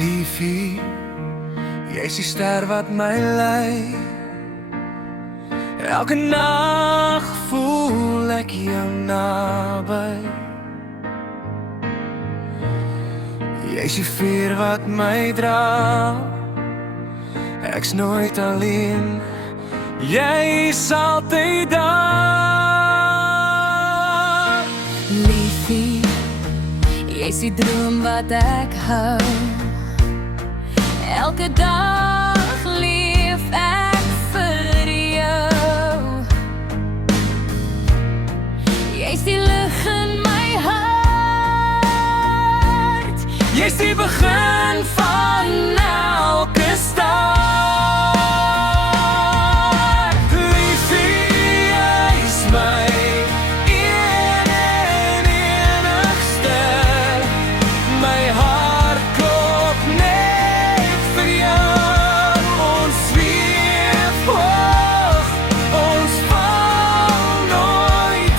Liefie, jy is die ster wat my lei. Elke nag voel ek jou naby. Jy is die vuur wat my dra. Ek's nooit alleen. Jy is altyd daar. Liefie, jy is die droom wat ek hou. Elke dag leef ek vir jou. Jy is die lig in my hart. Jy is die begin van elke start. Liefie, jy is my een en enigste. My hart klop net vir jou. Ons zweef hoog, ons val nooit.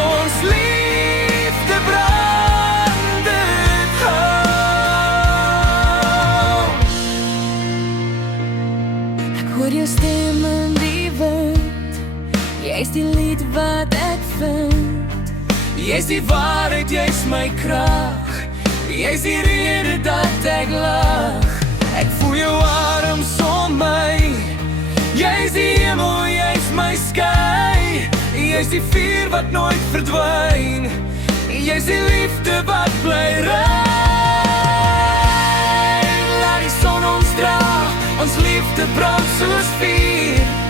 Ons liefde brandend hou. Ek hoor jou stem in die wind. Jy is die lied wat ek vind. Jy is die waarheid, jy is my krag. Jy is die rede dat ek lag. Ek voel jou arms om my. Jy is die hemel, jy is my sky. Jy is die vuur wat nooit verdwyn. Jy is die liefde wat bly rein. Laat die son ons dra, ons liefde brand soos vuur.